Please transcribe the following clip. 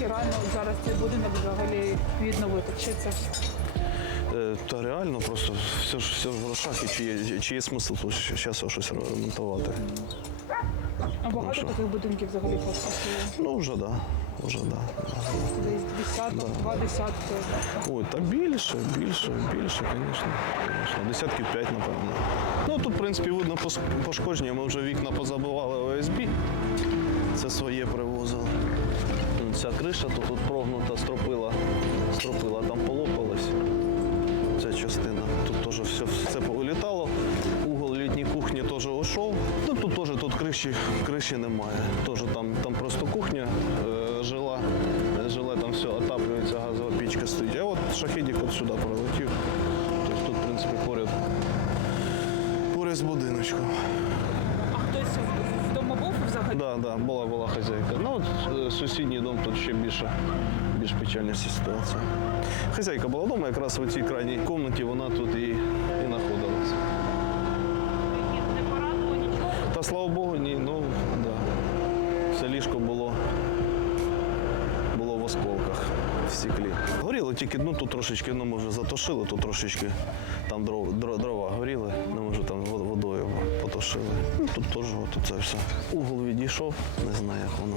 наскільки реально зараз цей будинок взагалі відновити? Чи це Е, Та реально просто все ж все в грошах, і чи є, чи є смисл тут зараз щось ремонтувати. а багато що? таких будинків взагалі по Ну, вже да. Вже да. Десь десяток, два десятки. Ой, та більше, більше, більше, звісно. Десятків п'ять, напевно. Ну тут, в принципі, видно пошкодження. Ми вже вікна позабивали ОСБ. Це своє привозили. Ця криша тут, тут прогнута, стропила, стропила, там полопалась. Ця частина. Тут теж все, все повилітало. Угол літньої кухні теж ушов. Ну тут теж тут криші, криші немає. Теж там, там просто кухня е, жила. Жила там все отаплюється, газова пічка стоїть. А от шахідік от сюди пролетів. Тобто тут, в принципі, поряд, поряд з будиночком. А хтось в-? Да, була була хазяйка. Ну от е, сусідній дом тут ще більше, більш печальніша ситуація. Хазяйка була вдома, якраз в цій крайній кімнаті вона тут і, і знаходилася. Та слава Богу, ні, ну да. Все ліжко було, було в осколках в стеклі. Горіло тільки, ну тут трошечки, ну ми вже затушили, тут трошечки там дрова, дрова, горіли, ну ми вже там водою потушили. Тут теж от це все. Угол відійшов, не знаю, як воно.